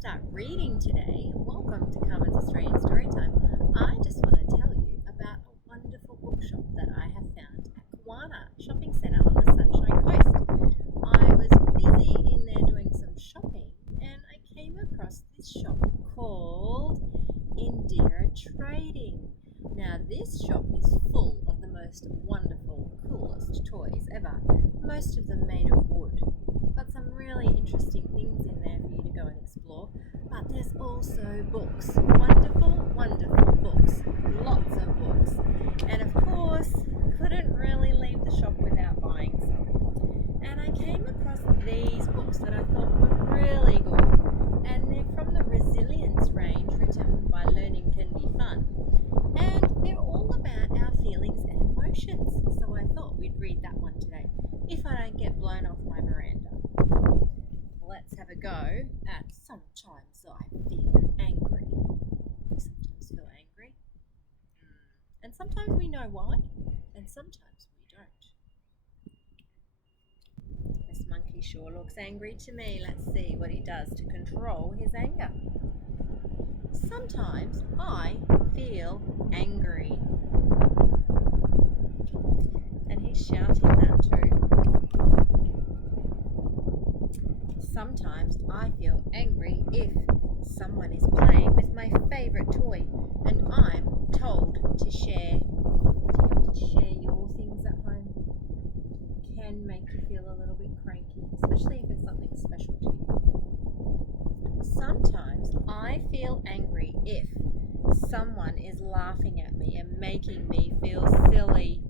start reading today, welcome to Carmen's Australian Storytime. I just want to tell you about a wonderful bookshop that I have found at Kawana Shopping Centre on the Sunshine Coast. I was busy in there doing some shopping and I came across this shop called Indera.Trading. Now this shop is full of the most wonderful, coolest toys ever, most of them made of wood. But some really interesting things in there for you to go and explore. But there's also books, wonderful, wonderful books, lots of books. And of course, couldn't really leave the shop without buying some. And I came across these books that I thought were really good. And they're from the Resilience range, written by Learning Can Be Fun. And they're all about our feelings and emotions. So I thought we'd read that one today, if I don't get blown off my veranda. Let's have a go at Sometimes I Feel Angry. We sometimes feel angry. And sometimes we know why, and sometimes we don't. This monkey sure looks angry to me. Let's see what he does to control his anger. Sometimes I feel angry. And he's shouting that too. Sometimes I feel angry if someone is playing with my favourite toy and I'm told to share. Do you have to share your things at home? Can make you feel a little bit cranky, especially if it's something special to you. Sometimes I feel angry if someone is laughing at me and making me feel silly.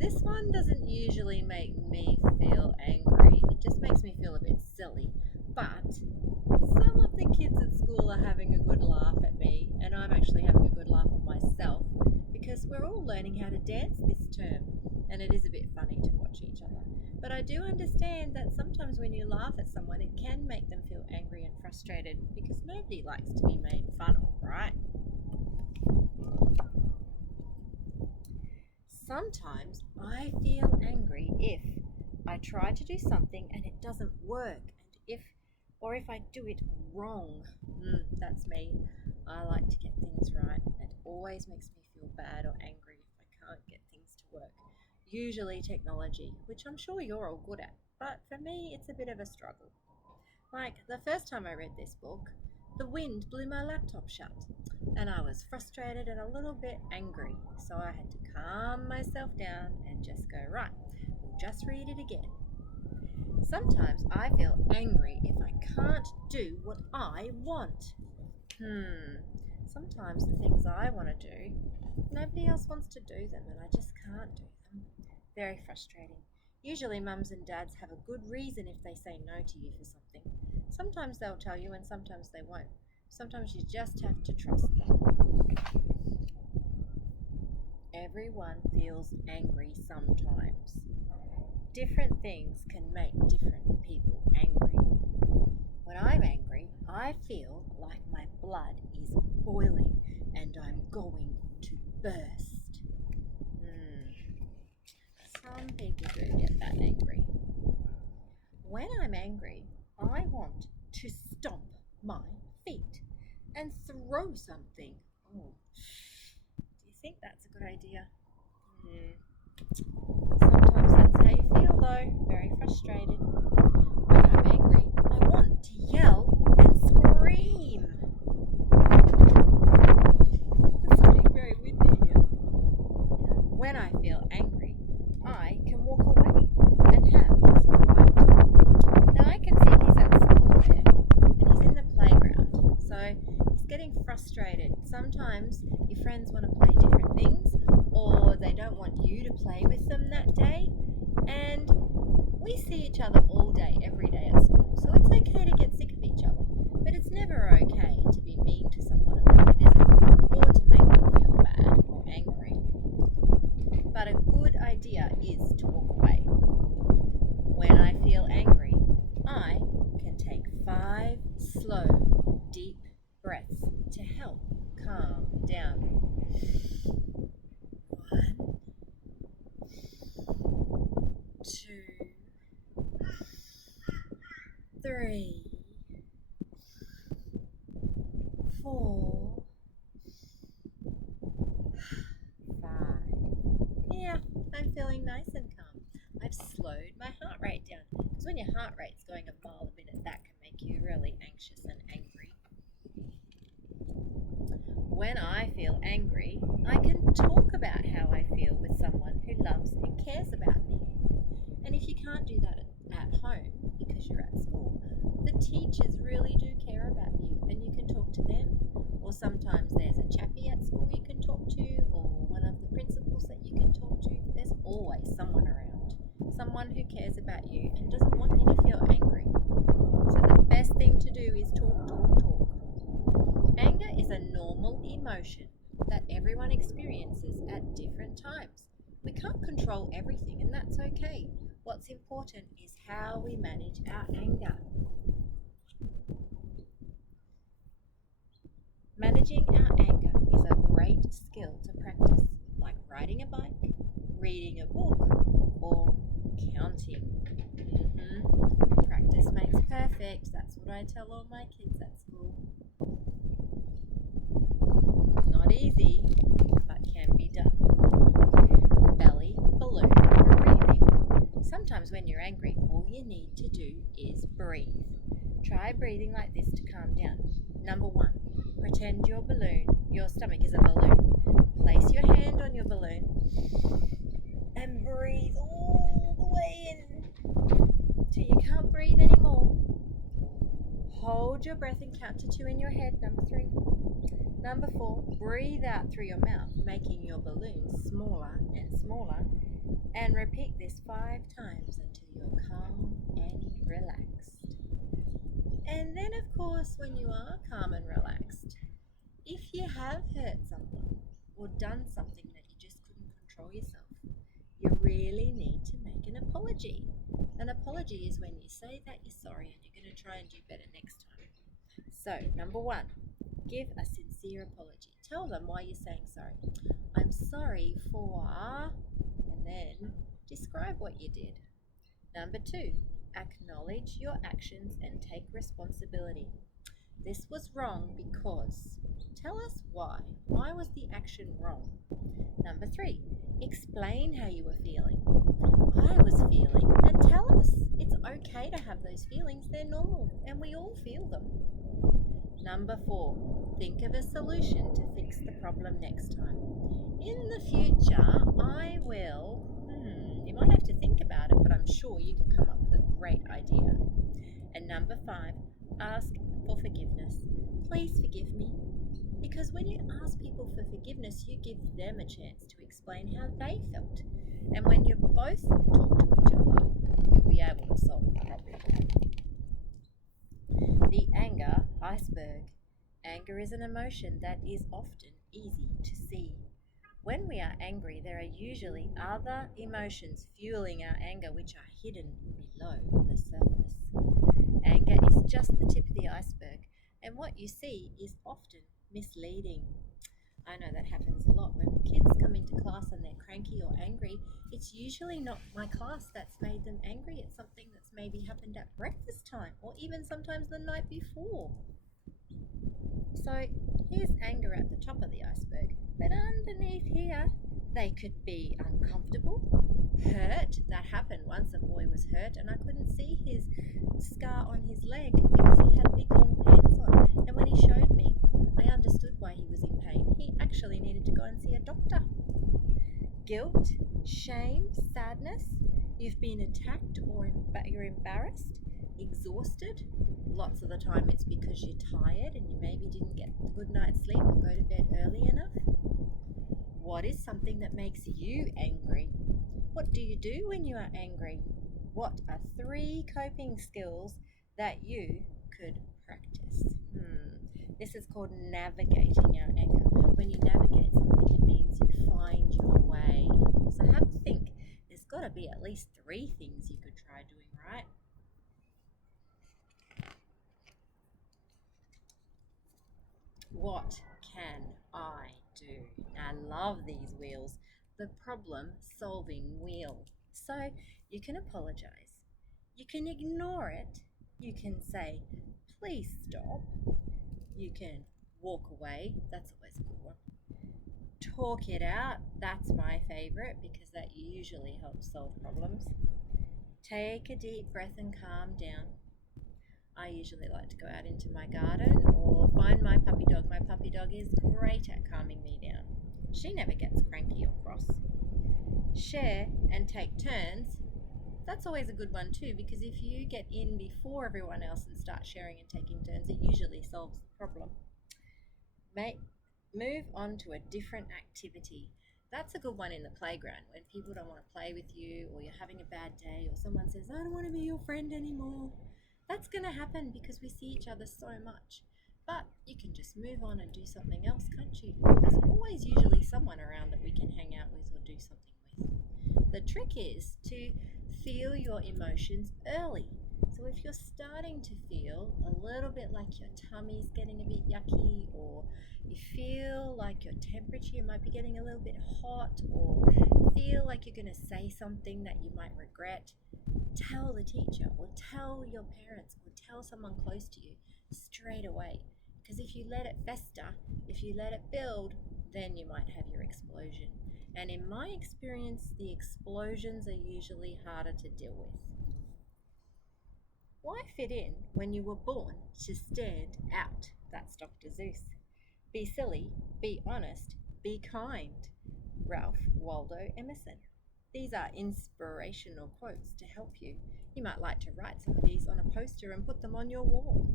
This one doesn't usually make me feel angry. It just makes me feel a bit silly. But some of the kids at school are having a good laugh at me, and I'm actually having a good laugh at myself because we're all learning how to dance this term, and it is a bit funny to watch each other. But I do understand that sometimes when you laugh at someone, it can make them feel angry and frustrated because nobody likes to be made fun of, right? Sometimes I feel angry if I try to do something and it doesn't work, and if I do it wrong. That's me. I like to get things right. It always makes me feel bad or angry if I can't get things to work. Usually technology, which I'm sure you're all good at, but for me it's a bit of a struggle. Like the first time I read this book, the wind blew my laptop shut, and I was frustrated and a little bit angry, so I had to calm myself down and just go, right, we'll just read it again. Sometimes I feel angry if I can't do what I want. Sometimes the things I want to do, nobody else wants to do them, and I just can't do them. Very frustrating. Usually mums and dads have a good reason if they say no to you for something. Sometimes they'll tell you and sometimes they won't. Sometimes you just have to trust them. Everyone feels angry sometimes. Different things can make different people angry. When I'm angry, I feel like my blood is boiling and I'm going to burst. Some people do get that angry. When I'm angry, I want to stomp my feet and throw something. Oh, do you think that's a good idea? Sometimes that's how you feel though, very frustrated. When I'm angry, I want to yell and scream. It's getting very windy here. When I feel angry, I can walk away and have some quiet time. Now I can see he's at school there, and he's in the playground, so he's getting frustrated. Sometimes your friends want to play different things, or they don't want you to play with them that day, and we see each other all day, every day at school, so it's okay to get sick of each other, but it's never okay to be mean to someone about it, is it? Or to make them feel bad or angry. But a good idea is to walk away. When I feel angry, I can take 5 slow, deep breaths to help calm down. 1, 2, 3, at home because you're at school, the teachers really do care about you and you can talk to them. Or sometimes there's a chappie at school you can talk to, or one of the principals that you can talk to. There's always someone around, someone who cares about you and doesn't want you to feel angry. So the best thing to do is talk, talk, talk. Anger is a normal emotion that everyone experiences at different times. We can't control everything, and that's okay. What's important is how we manage our anger. Managing our anger is a great skill to practice, like riding a bike, reading a book, or counting. Practice makes perfect. That's what I tell all my kids at school. Not easy, but can be done. Belly, balloon, breathing. Sometimes when you're angry, all you need to do is breathe. Try breathing like this to calm down. Number 1, pretend your stomach is a balloon. Place your hand on your balloon and breathe all the way in till you can't breathe anymore. Hold your breath and count to 2 in your head. Number 3. Number 4, breathe out through your mouth, making your balloon smaller and smaller. And repeat this 5 times until you're calm and relaxed. And then, of course, when you are calm and relaxed, if you have hurt someone or done something that you just couldn't control yourself, you really need to make an apology. An apology is when you say that you're sorry and you're going to try and do better next time. So, number 1, give a sincere apology. Tell them why you're saying sorry. I'm sorry for, and then describe what you did. Number 2, acknowledge your actions and take responsibility. This was wrong because. Tell us why. Why was the action wrong? Number 3, explain how you were feeling. I was feeling, and tell us. It's okay to have those feelings. They're normal, and we all feel them. Number 4, think of a solution to fix the problem next time. In the future, I will. You might have to think about it, but I'm sure you can come up with a great idea. And number 5, ask for forgiveness. Please forgive me. Because when you ask people for forgiveness, you give them a chance to explain how they felt. And when you both talk to each other, you'll be able to solve the problem. The anger iceberg. Anger is an emotion that is often easy to see. When we are angry, there are usually other emotions fueling our anger which are hidden below the surface. Anger is just the tip of the iceberg, and what you see is often misleading. I know that happens a lot. When kids come into class and they're cranky or angry, it's usually not my class that's made them angry. It's something that's maybe happened at breakfast time or even sometimes the night before. So here's anger at the top of the iceberg, but underneath here they could be uncomfortable, hurt. That happened once. A boy was hurt and I couldn't see his scar on his leg because he had big long pants on, and when he showed me, I understood why he was in pain. He actually needed to go and see a doctor. Guilt, shame, sadness. You've been attacked or you're embarrassed, exhausted. Lots of the time it's because you're tired and you maybe didn't get a good night's sleep or go to bed early enough. What is something that makes you angry? What do you do when you are angry? What are 3 coping skills that you could practice? This is called navigating our anger. When you navigate something, it means you find your way. So have a think. There's got to be at least 3 things you could try doing, right? What can I do? I love these wheels. The problem-solving wheel. So you can apologize. You can ignore it. You can say, please stop. You can walk away. That's always a good one. Talk it out. That's my favorite because that usually helps solve problems. Take a deep breath and calm down. I usually like to go out into my garden or find my puppy dog. My puppy dog is great at calming me down. She never gets cranky or cross. Share and take turns That's always a good one too, because if you get in before everyone else and start sharing and taking turns, it usually solves the problem. Move on to a different activity. That's a good one in the playground when people don't want to play with you, or you're having a bad day, or someone says, I don't want to be your friend anymore. That's going to happen because we see each other so much. But you can just move on and do something else, can't you? There's always usually someone around that we can hang out with or do something with. The trick is to feel your emotions early. So if you're starting to feel a little bit like your tummy's getting a bit yucky, or you feel like your temperature might be getting a little bit hot, or feel like you're going to say something that you might regret, tell the teacher or tell your parents or tell someone close to you straight away. Because if you let it fester, if you let it build, then you might have your explosion. And in my experience, the explosions are usually harder to deal with. Why fit in when you were born to stand out? That's Dr. Seuss. Be silly, be honest, be kind. Ralph Waldo Emerson. These are inspirational quotes to help you. You might like to write some of these on a poster and put them on your wall.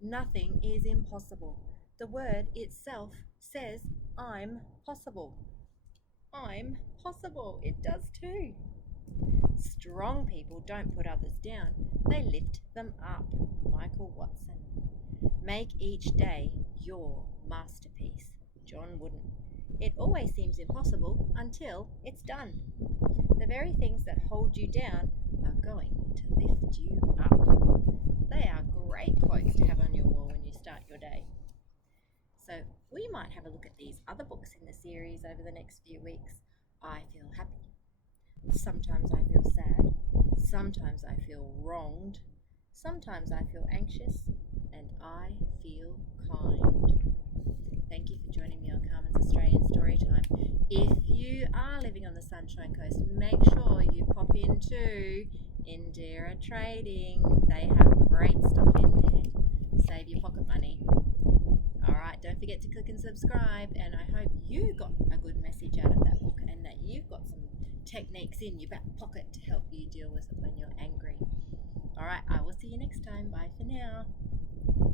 Nothing is impossible. The word itself says, I'm possible. I'm possible. It does too. Strong people don't put others down, they lift them up. Michael Watson. Make each day your masterpiece. John Wooden. It always seems impossible until it's done. The very things that hold you down are going to lift you up. They are great quotes to have on your wall when you start your day. So we might have a look at these other books in the series over the next few weeks. I feel happy. Sometimes I feel sad. Sometimes I feel wronged. Sometimes I feel anxious. And I feel kind. Thank you for joining me on Carmen's Australian Storytime. If you are living on the Sunshine Coast, make sure you pop into Indera.Trading. They have great stuff in there. Save your pocket money. Alright, don't forget to click and subscribe, and I hope you got a good message out of that book and that you've got some techniques in your back pocket to help you deal with it when you're angry. Alright, I will see you next time. Bye for now.